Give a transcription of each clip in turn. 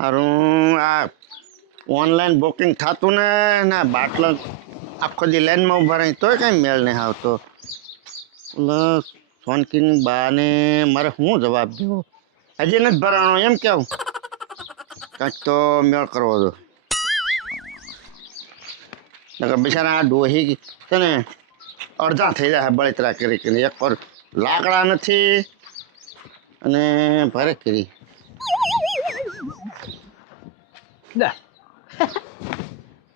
હારું આ online booking થતું ને બાટલો આખો દી લાઈનમાં ઉભા રહી તોય કાંઈ મેળ નહીં આવતો. એટલે સોનકીની બાને મારે શું જવાબ દેવો? હજી નથી ભરાણો એમ કેવું? કાંઈક તો મેળ કરવો દો. બિચારા આ ડોહી છે ને અડધા થઈ જાય બળતરા કરી કરીને. એક પર લાકડા નથી અને ભરે કરી.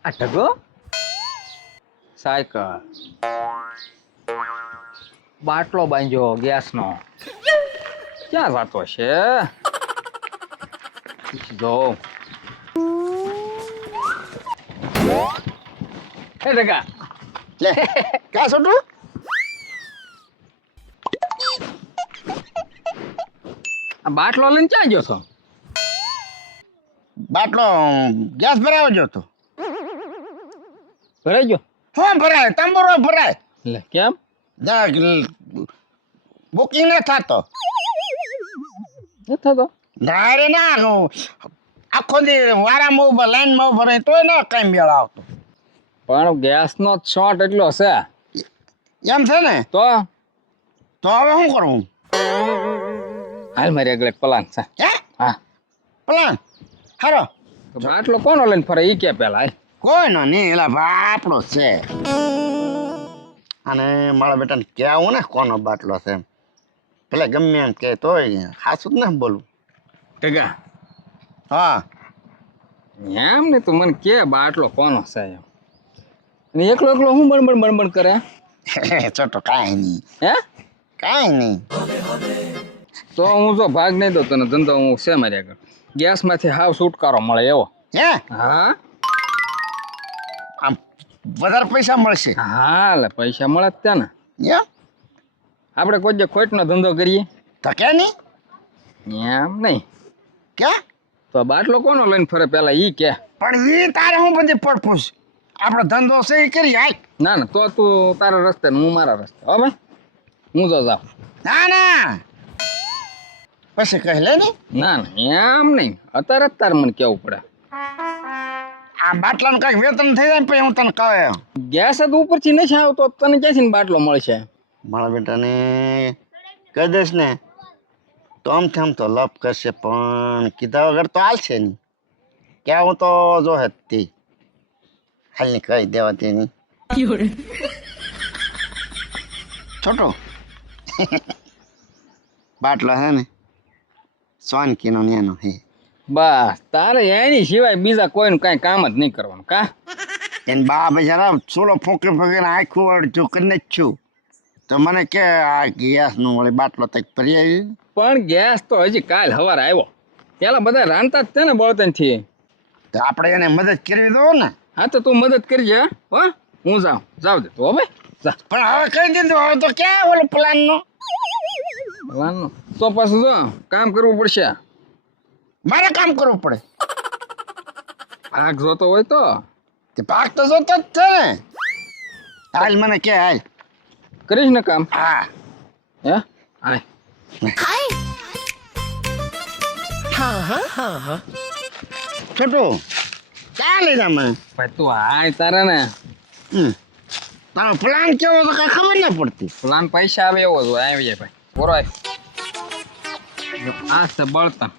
આ ઢગો સાયકલ બાટલો બાંધ્યો ગેસનો ક્યાં જતો છે જો હે ઢગા લે ક્યાં છોટું? આ બાટલો લઈને ક્યાં ગયો છો? બાટલો ગેસ ભરાવો જો તો. ભરાઈ ગયો? હા ભરાય, તંબુરો ભરાય. લે કેમ? બુકિંગ ન થતો. નથી થતો? ના રે ના, આખો દી વારામાં ઉભા લાઈનમાં ઉભા રહે તોય ન કઈ મેળ આવતો. પણ ગેસનો શોર્ટ એટલો છે એમ છે ને? તો હવે શું કરવું? હાલ મારી આગળ એક પ્લાન છે. હે હા પ્લાન હારો. તો બાટલો કોનો લઈને ફરે ઈ કે પેલા હાલ. કોઈ નો નહીં, એલા બાટલો છે. અને મારા બેટાને કહેવું ને કોનો બાટલો છે એમ. પેલા ગમે એમ કે તોય હાસું જ ના બોલું. ઢગા હા એમ ને તું મને કે બાટલો કોનો છે એમ. અને એકલો એકલો હું બણબણ કરે છોટો કાંઈ નહીં, હે? કાંઈ નહીં. તો હું જો ભાગ નહીં દઉં તને ધંધો હું છે મારી આગળ. ગેસમાંથી હાવ છુટકારો મળે એવો. હે હા આમ વધારે પૈસા મળશે? હા લે પૈસા મળે જ ત્યાં ને. એમ આપણે કોઈ જે ખોટનો ધંધો કરીએ તો કે નહીં? એમ નહીં ક્યાં તો બાટલો કોનો લઈને ફરે પેલા ઈ કે. પણ એ તારે હું બધી પડપૂછ. આપણો ધંધો છે એ કરી હાલ. ના ના તો તું તારા રસ્તે ને હું મારા રસ્તે. હો ભાઈ હું તો જાઉં. ના ના પછી કહી લે ને. ના ના એમ નહીં, અત્યારે જ તારે મને કેવું પડે. આ બાટલાનું કાંઈક વેતન થઈ જાય પછી હું તને કહે. ગેસ જ ઉપરથી નથી આવતો તને ક્યાંથી ને બાટલો મળશે? મારા બેટાને કહી દઈશ ને તો આમ તો લપ કરશે, પણ કીધા વગર તો હાલશે નહીં. ક્યાં હું તો જો હતી હાલની કહી દેવા તેની. છોટો બાટલો છે ને સોનકીનો નેનો હે. બસ તારે એની સિવાય બીજા કોઈનું કાંઈ કામ જ નહીં કરવાનું કા? એને બા બજારા સોલો ફૂંકી ફૂંકીને આખું અડધું કરીને જ છું. તો મને કે આ ગેસનું વળી બાટલો તક ભરી આવી. પણ ગેસ તો હજી કાલ સવારે આવ્યો. પેલા બધા રાંધતા જ છે ને બળતણથી. તો આપણે એને મદદ કરવી દો ને. હા તો તું મદદ કરજે હો. હું જાવ દે તું હો ભાઈ જા. પણ હવે કહી દીધું, હવે તો ક્યાં ઓલો પ્લાનનો? વાંધો તો પાછું જો કામ કરવું પડશે. મારે કામ કરવું પડે? ભાગ જોતો હોય તો તે ભાગ તો જોતો જ છે ને. હાલ મને કે હાલ. કરીશ ને કામ. હા હે હાય છોટું ક્યાં લઈ જા મને? ભાઈ તું હાય તારે ને તારો પ્લાન કેવો તો કઈ ખબર ના પડતી. પ્લાન પૈસા આવે એવો જ આવી જાય ભાઈ. બોરો આ છે બળતણ.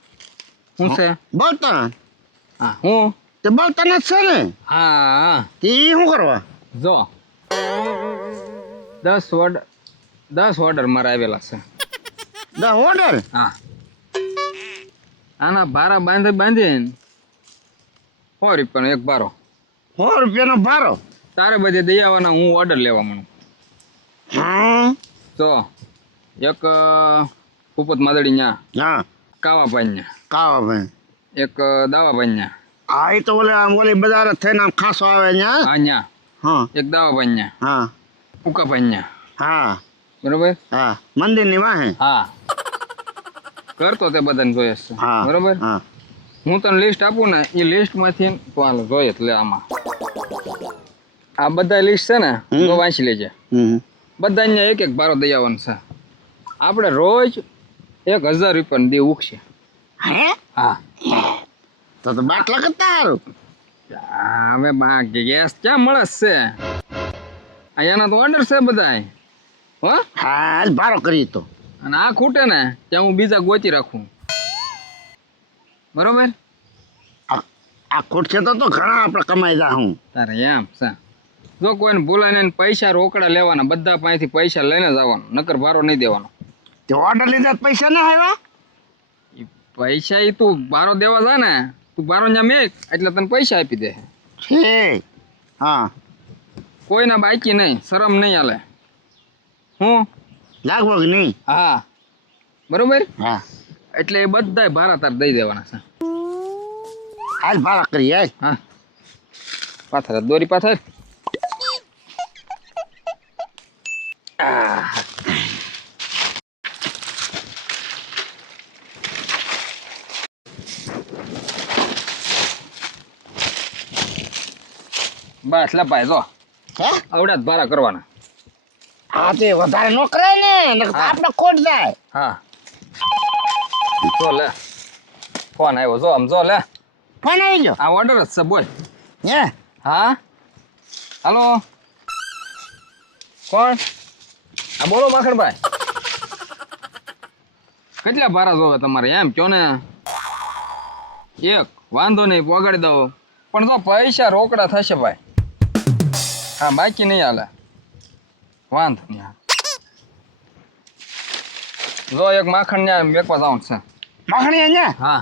શું છે? બળતણ? હા હું તે બળતણ જ છે ને. હા તે શું કરવા? જો 10 ઓર્ડર મારા આવેલા છે. ઓર્ડર? હા આના ભારા બાંધીને 100 રૂપિયાનો એક ભારો. 100 રૂપિયાનો ભારો? તારે બધે દઈ આવવાના, હું ઓર્ડર લેવા માંડું. હા તો એક ઉપત માદડી ન્યા, હા કાવાભાઈ ન્યા, કાવાભાઈ, એક દાવાભાઈ ન્યા. હા એ તો ઓલી બજાર થઈને આમ ખાસો આવે ન્યા. હા ન્યા હા એક દાવાભાઈ ન્યા, હા ઉકાભાઈ ન્યા. હા બરોબર. હા મંદિરની વાહે. હા કરતો તે બધાને જોઈએ છે. હા બરોબર. હા હું તને લિસ્ટ આપું ને એ લિસ્ટમાંથી તો હાલ જોઈએ લે. આમાં આ બધા લિસ્ટ છે ને તો વાંચી લેજે. બધા અહીંયા એક ભારો દઈ આવવાનો છે. આપણે રોજ 1000 રૂપિયાનો દી ઉગશે. હે? હા તો બાટલા કરતા સારું. હવે ગેસ ક્યાં મળે છે? અહીંયાના તો ઓર્ડર છે બધાય. હો હા હાલ ભારો કરી તો. અને આ ખૂટે ને ત્યાં હું બીજા ગોતી રાખું. બરોબર? આ ખૂટશે તો ઘણા આપણે કમાઈ જા હું. તારે એમ છે. જો કોઈને ભૂલાય ને પૈસા રોકડા લેવાના, બધા પાસેથી પૈસા લઈને જ આવવાનું, નકર ભારો નહીં દેવાનો. તે ઓર્ડર લીધા પૈસા ના આવ્યા? ઈ પૈસા ઈ તું ભારો દેવા જા ને, તું ભારો ન્યા મેક એટલે તને પૈસા આપી દે. છે હા. કોઈના બાકી નહીં, શરમ નહીં હાલે. હું લાગવગ નહીં. હા બરોબર. હા એટલે એ બધાય ભારા તાર દઈ દેવાના છે. હાલ ભાડા કરી હાલ. હા પાથર દોરી પાથર. બસ લે ભાઈ જો હે આવડે જ ભારા કરવાના. હા તે વધારે નો કરાય ને નકર હા. આપણે ખોટ જાય. હા જો લે ફોન આવ્યો, જો આમ જો લે. ફોન આવી ગયો. આ ઓર્ડર જ છે બોલ. હે હા હાલો કોણ? હા બોલો માખણભાઈ. કેટલા ભારા જોવે તમારે એમ કયો ને? એક વાંધો નહીં પોગાડી દો, પણ તો પૈસા રોકડા થશે ભાઈ. હા બાકી નહીં હાલે. વાંધો નહીં. હા જો એક માખણ ને મેકવા જવાનું છે. માખણી અહીંયા. હા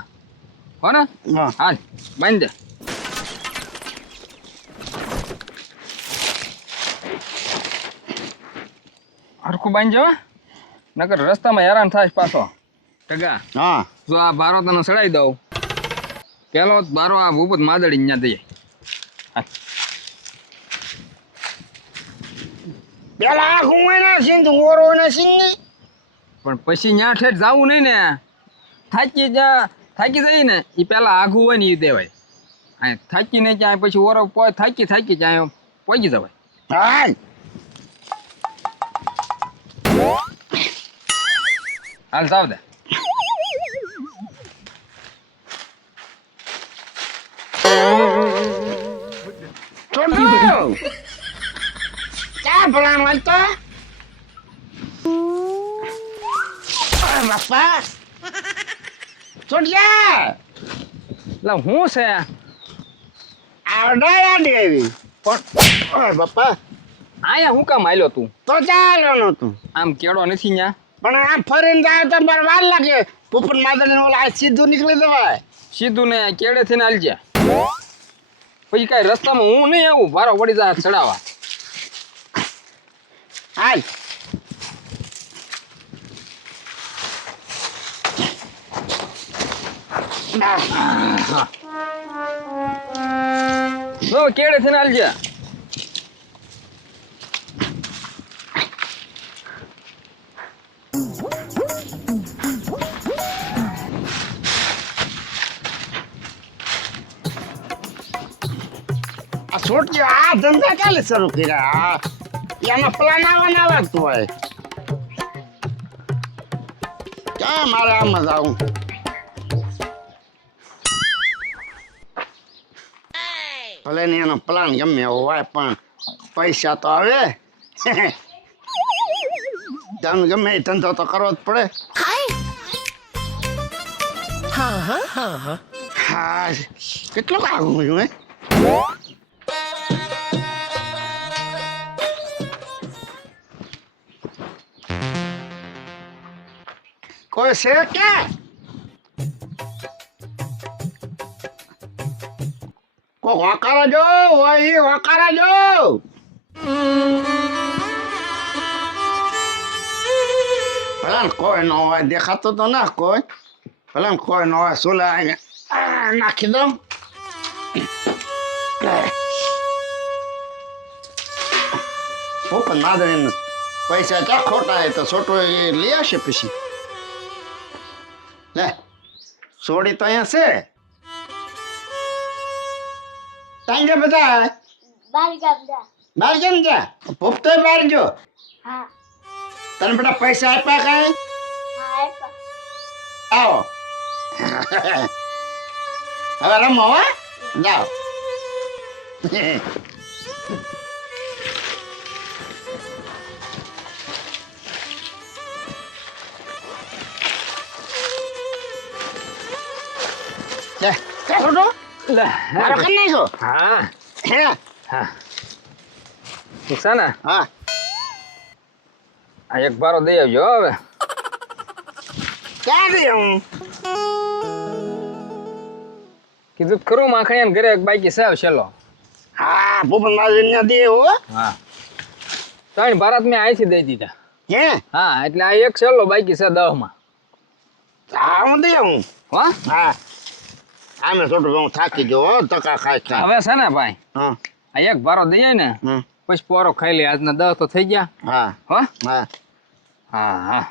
હો ને હા હાલ બાંધી દે. હરખું બાંધી જવા, નકર રસ્તામાં હેરાન થાય પાછો. ટગા હા જો આ ભારો તને ચડાવી દઉં, પેલો ભારો આ ભૂપત માદડી ત્યાં દઈએ. પેલા આ ઘુમાના સિંધ ઓરો ને સિંધી. પણ પછી ત્યાં ઠેઠ જવું નહીં ને, થાકી જાય ને એ પેલા આઘું હોય ને એ દેવાય. હા થાકી નહીં ત્યાં પછી ઓરો થાકી ત્યાં પહોંચી જવાય. હાલ હાલ જાવ દે. છોડો ચા ભલાણ વાંચતો. અરે બાપા છોડ્યા એટલે હું છે આવડાયા દેવી પણ. અરે બાપા આયા હું કામ આલ્યો તું? તો ચાલો નતું આમ કેળો નથી ન્યા? પણ આમ ફરીને જાય તો મારે વાર લાગે. પોપટ માદળ ઓલા સીધું નીકળી જવાય. સીધું ને કેળે થઈને આલજે. પછી કઈ રસ્તામાં હું નહીં આવું, ભારો પડી જાય ચડાવવા. હાલ જો કેળે થઈને આલજે. આ છોડ્યો આ ધંધા ચાલે શરૂ કર્યા. એમાં પ્લાન આવવાના લાગતું હોય. ક્યાં મારે આમાં જાવું? ભલે ને એનો પ્લાન ગમે એવો હોય પણ પૈસા તો આવે. ધન ગમે એ ધંધો તો કરવો જ પડે. હા કેટલું આવું છું હે. કોઈ છે કે કોઈ વાકારા જો હોય એ વાકારા જો. ભલા કોઈ ન હોય દેખાતો તો ના કોઈ. ભલા કોઈ ન હોય સોલા નાખી દઉં. પણ માદરી પૈસા ચા ખોટા તો છોટો એ લઈ આવશે પછી. લે સોડી તો અહીંયા છે. તાઈ જા બધા બહાર કેમ જા? ભૂપતો બહાર જો. તને બેટા પૈસા આપ્યા કઈ? આવો હવે રમો હો જાઓ લે છોટો મારો કર નાખો હા હે હા ઠીક છે ને હા આ એક બારો દઈ આવજો હો હવે ક્યાં દે હું કીધું ખરું માખણિયા ઘરે એક બાઈકી સાવ છેલ્લો હા ભૂપન મારી દે હો હા ત્રણ ભારત મેં અહીંથી દઈ દીધા હે હા એટલે આ એક છેલ્લો બાઈકી છે 10 માં હા હું દે હું હો હા આમે છોટું હું થાકી ગયો હો તકા ખાઈ ખાઈ હવે છે ને ભાઈ હા આ એક બારો દઈએ ને હમ પછી પોરો ખાઈ લે આજના 10 તો થઈ ગયા હા હો હા હા હા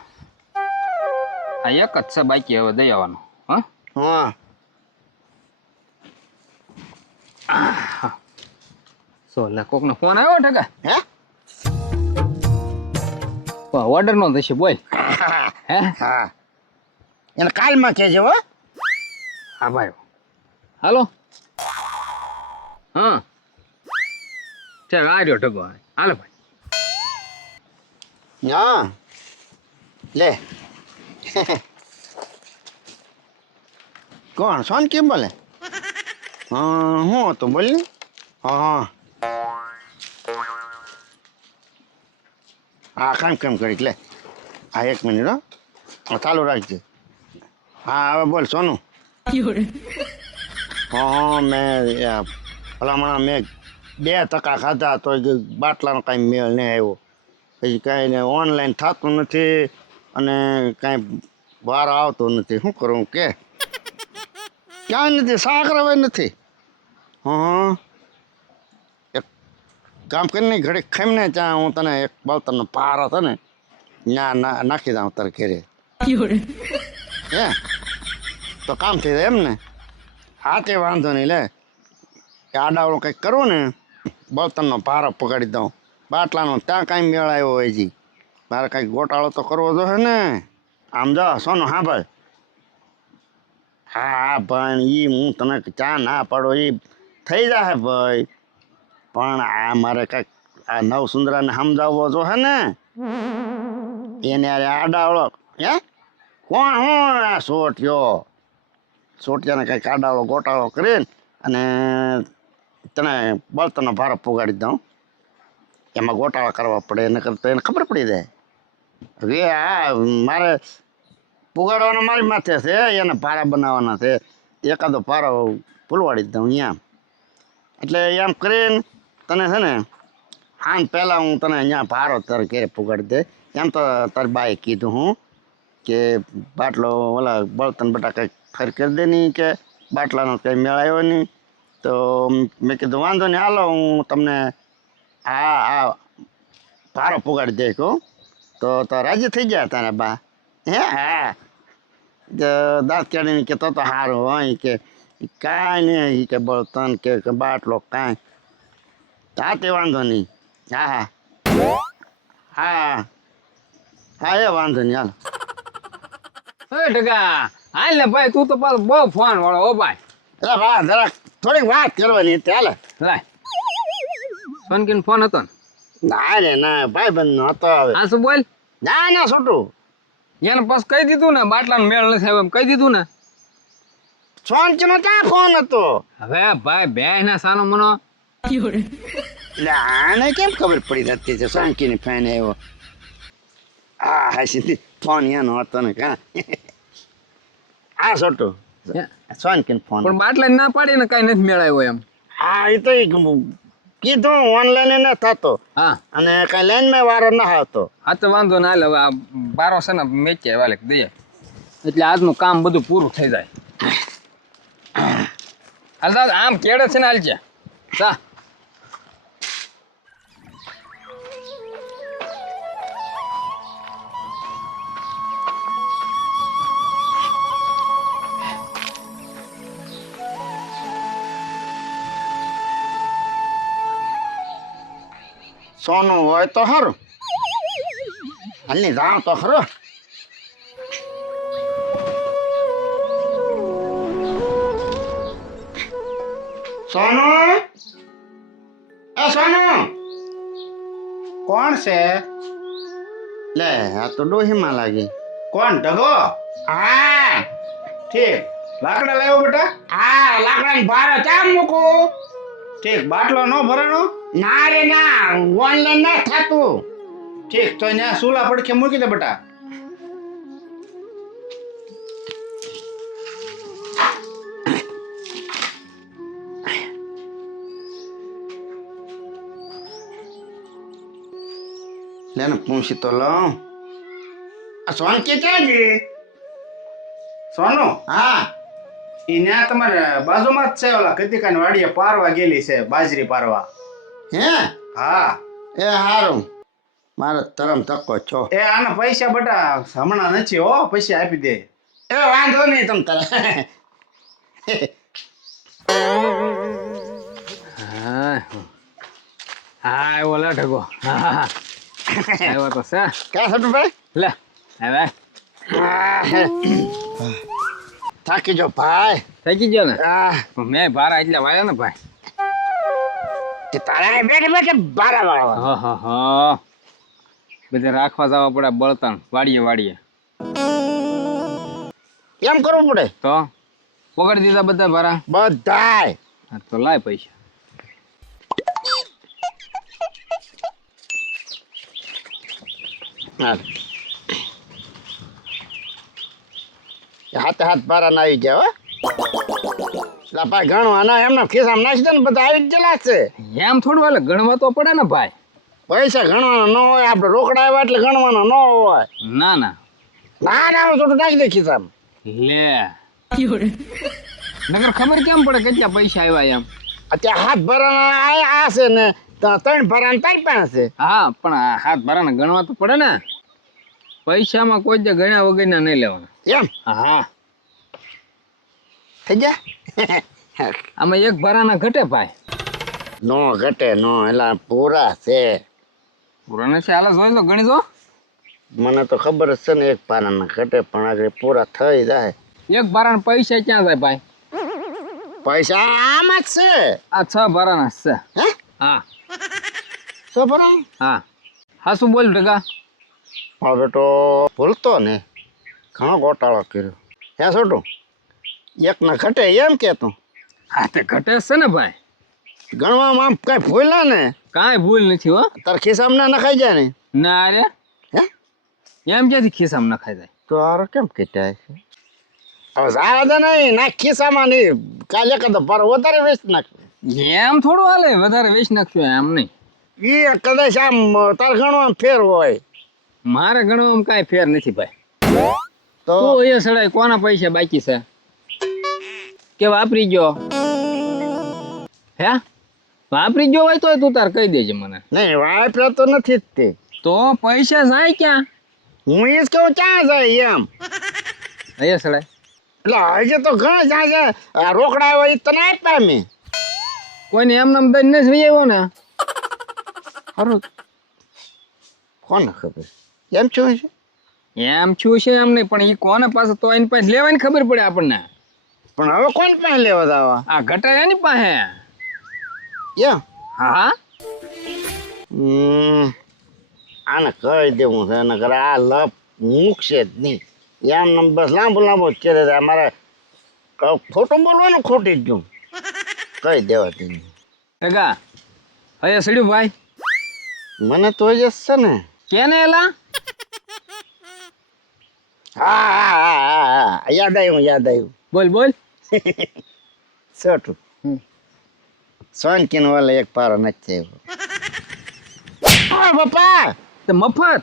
આ એક જ છે બાકી હવે દઈ આવવાનું હા હા સો લે કોકનો ફોન આવ્યો ટકા હે ઓર્ડર નો થશે બોલ હે હા એને કાલમાં કહેજો હો હા ભાઈ હાલો હા ચાલ આ રહ્યો ઢગો હાલો ભાઈ હા લે કોણ સોન કેમ બોલે હા હું હતું બોલ ને હા હા કેમ કરી લે હા 1 મિનિટ હો ચાલુ રાખજે હા હવે બોલ સોનું હા મેં ભલામણ મેં 2 ટકા ખાધા તો બાટલાનો કાંઈ મેળ નહીં આવ્યો પછી કાંઈ ને ઓનલાઈન થતું નથી અને કાંઈ બહાર આવતું નથી શું કરું કે ક્યાંય નથી સાકર હવે નથી હા એક કામ કરીને ઘડીક ખાઈને ત્યાં હું તને એક બળતરનો પાર હતો ને ત્યાં નાખી દઉં તારે ઘરે હે તો કામ થઈ જાય એમ ને હા તે વાંધો નહીં લે કે આડાવડું કંઈક કરવું ને બળતરનો પારો પકડી દઉં બાટલાનો ત્યાં કાંઈ મેળ આવ્યો હોય જી મારે કાંઈક ગોટાળો તો કરવો જોઈએ ને આમ જા સોનું હા ભાઈ હા પણ એ હું તને ચા ના પાડો એ થઈ જશે ભાઈ પણ આ મારે કાંઈક આ નવસુંદરાને સમજાવવો જોઈએ ને એને અરે આડાવડો હે કોણ હું આ સોટિયાને કંઈક આડાવડો ગોટાળો કરીને અને તને બળતરનો ભારો પુગાડી દઉં એમાં ગોટાળા કરવા પડે એને કરતાં એને ખબર પડી જાય હવે આ મારે પુગાડવાનો મારી માથે છે એને ભારા બનાવવાના છે એકાદો ભારો પુલવાડી દઉં અહીંયા એટલે એમ કરીને તને છે ને આમ પહેલાં હું તને અહીંયા ભારો તારે ઘેરે પુગાડી દે એમ તો તારી બાએ કીધું હું કે બાટલો ઓલા બળતણ બટા કંઈક ફેર કરી દે નહીં કે બાટલાનો કંઈ મેળાયો નહીં તો મેં કીધું વાંધો નહીં હાલો હું તમને હા ભારો પુગાડી દે કહું તો રાજી થઈ ગયા તારા બા હે હા દાંત કાઢીને કે તો સારું હોય કે કાંઈ નહીં કે બળતણ કે બાટલો કાંઈ હા તે વાંધો નહીં હા હા હા એ વાંધો નહીં હાલ એ ટકા હાલ ને ભાઈ તું તો પાછો બહુ ફોન વાળો હો ભાઈ એટલે વાહ જરાક થોડીક વાત કરવાની હતી હાલે લાય સોનકીનો ફોન હતો ને ના રે ના ભાઈ બંધ હતો હવે હા શું બોલ ના છોટું એને બસ કહી દીધું ને બાટલાનો મેળ નથી આવ્યો એમ કહી દીધું ને સોનચીનો ક્યાં ફોન હતો હવે ભાઈ બે ના સાનો મનો એટલે આને કેમ ખબર પડી જતી છે સોનકીની ફેન આવ્યો હા સીધી ફોન એનો હતો ને કાં હા છોટું સોનકીનો ફોન પણ બાટલા ના પાડી ને કઈ નથી મેળ આવ્યો એમ હા એ તો કીધું ઓનલાઈન એને થતો હા અને કઈ લાઈનમાં વારો ના આવતો આ તો વાંધો ના લે હવે આ બારો છે ને મેચે વાલે દઈએ એટલે આજનું કામ બધું પૂરું થઈ જાય હાલ દાદા આમ કેળે છે ને હાલ છે જા સોનું હોય તો ખરું હાલની જાણ તો ખરો સોનુ એ સોનુ કોણ છે? લે આ તો ડોહીમાં લાગી. કોણ? ઢગો? હા ઠીક. લાકડા લાવ્યો બેટા? હા લાકડાની ભારો ચા મૂકું? ઠીક. બાટલો ન ભરાણો? ના રે ના ઓનલાઈન ના થતું. ઠીક. તો ત્યાં સુલા પડખે મૂકી દે બેટા. લે ને પૂછી તો લઉં. આ સોનકી ક્યાં ગઈ? સોનુ, હા ઈ ન્યા તમારે બાજુમાં જ છે ઓલા કતિકાની વાડીએ પારવા ગયેલી છે, બાજરી પારવા. હે હા. એ હારું મારો તરમ ધક્કો છો. એ આના પૈસા બેટા હમણાં નથી હો, પૈસા આપી દે. એ વાંધો નહીં તમ તારે. હા હા આવ્યો લે ઢગો. હા આવ્યો તો છે. ક્યાં હતું ભાઈ? લે હવે થાકી જો ભાઈ. થઈ ગયો ને. આ મેં ભારા એટલે વાળ્યા ને ભાઈ. તે તારા બેઠે બેઠે બારા વાળવા. હા હા હા બધે રાખવા જવા પડે બળતણ વાડીએ વાડીએ. એમ કરવું પડે તો પકડી દીધા બધા ભારા. બધાય. હા તો લાય પૈસા. હાલ. હાથે હાથ બારા ના આવી ગયા હો. લા ભાઈ ગણવાના એમના ખિસ્સામાં નાખી દે ને બધા આવી જ ગયેલા છે. એમ થોડું હાલે ગણવા તો પડે ને ભાઈ. પૈસા ગણવાના ન હોય આપણે રોકડા આવ્યા એટલે ગણવાના ન હોય. ના ના ના ના થોડું નાખી દે ખિસ્સામાં. લે નગર ખબર કેમ પડે કેટલા પૈસા આવ્યા એમ. અત્યારે હાથ ભરાના આ છે ને તો 3 ભરાના તારી પાસે છે. હા પણ આ હાથ ભરાને ગણવા તો પડે ને. પૈસામાં કોઈ જ ગણ્યા વગરના નહીં લેવાના. એમ હા થઈ ગયા. આમાં એક ભરાના ઘટે ભાઈ. નો ઘટે નો એલા પૂરા છે. પૂરાને છે હાલ જોઈ લો ગણી દો. મને તો ખબર જ છે ને એક પારાના ઘટે પણ આગળ પૂરા થઈ જાય. એક ભરાના પૈસા ક્યાં જાય ભાઈ? પૈસા આમાં જ છે. આ 6 ભરાના છે. હે હા શું ભરા? હા હા શું બોલ ટકા? હવે તો ભૂલતો ને ઘણો ગોટાળો કર્યો. હે છોટું એક ના ઘટે એમ કે તું? હા તે ઘટે છે ને ભાઈ. ગણવામાં આમ કઈ ભૂલા ને કાંઈ ભૂલ નથી હો. તાર ખિસ્સામાં ના નખાઈ જાય ને. ના રે હે એમ ક્યાંથી ખિસ્સામાં નખાઈ જાય? તો આરો કેમ કીટાય છે? હવે જાવા દે નહીં નાખ ખિસ્સામાં નહીં. કાલે કદો પર વધારે વેચ નાખ. એમ થોડું હાલે વધારે વેચ નાખશું એમ નહીં. એ કદાચ આમ તાર ગણવામાં ફેર હોય મારે ગણવામાં કાંઈ ફેર નથી ભાઈ. તો તો એ સડાય કોના પૈસા બાકી છે કે વાપરી ગયો? હે વાપરી ગયો હોય તો તું તાર કહી દેજે મને. નહીં વાપરા તો નથી જ તે. તો પૈસા જાય ક્યાં? હું એ જ કહું ક્યાં જાય એમ. એ સડાય એટલે હજી તો ઘણા જાય છે. આ રોકડા હોય એ તને આપ્યા મેં. કોઈને એમ નામ દઈને જ વહી આવ્યો ને. ખરું કોને ખબર એમ શું છે? એમ છું છે એમ નહીં પણ એ કોને પાસે તો એની પાસે લેવાની ખબર પડે આપણને. પણ હવે કોણ પાસે લેવા દાવા? આ ઘટાય એની પાસે. એમ હા આને કહી દેવું છે નકર આ લપ મૂકશે જ નહીં. એમ ને બસ લાંબુ લાંબુ જ ચલે જાય. મારે ખોટું બોલવાનું ખોટી જ ગયું કહી દેવા તેને. ટકા હવે સડ્યું ભાઈ મને તો જ છે ને. કેને એલા? હા હા હા હા હા યાદ આવ્યું. બોલ બોલ. છોટું સોનકીનો વાલે એક પારો નથી આવ્યો. પપ્પા તો મફત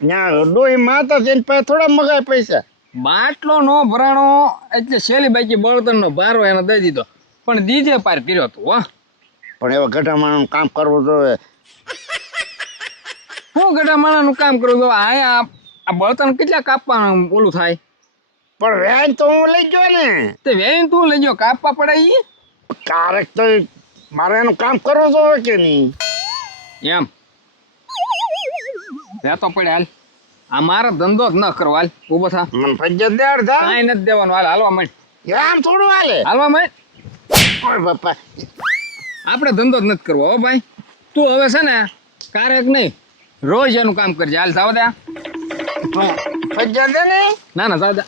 ત્યાં ડોહી માતા છે એની પાસે થોડા મગાય પૈસા. બાટલો નો ભરાણો એટલે શેલી બાકી બળતણ નો ભારો એને દઈ દીધો પણ દીજે પાર કર્યો તું હો. પણ એવા ગઢામાનું કામ કરવું જોઈએ. શું ગઢા માણાનું કામ કરું તો આ બળતણ કેટલા કાપવાનું ઓલું થાય? પણ વેન તો હું લઈ ગયો ને. તે વેણ તું લઈ ગયો કાપવા પડે ઈ? ક્યારેક તો મારે એનું કામ કરવું જોઈએ કે નહીં? એમ તો પડે હાલ. આ મારો ધંધો જ ન કરો હાલ. ઊભો થા. મને ફજ્જત દે અડધા. કાંઈ નથી દેવાનું હાલ. હાલવા માંડ. એમ થોડું હાલે. હાલવા માંડ. ઓય બાપા આપણે ધંધો જ નથી કરવો હો ભાઈ. તું હવે છે ને કારેક નહીં રોજ એનું કામ કરજે. હાલ જાવ દે. ફજ્જા દે ને ના જાવ દે.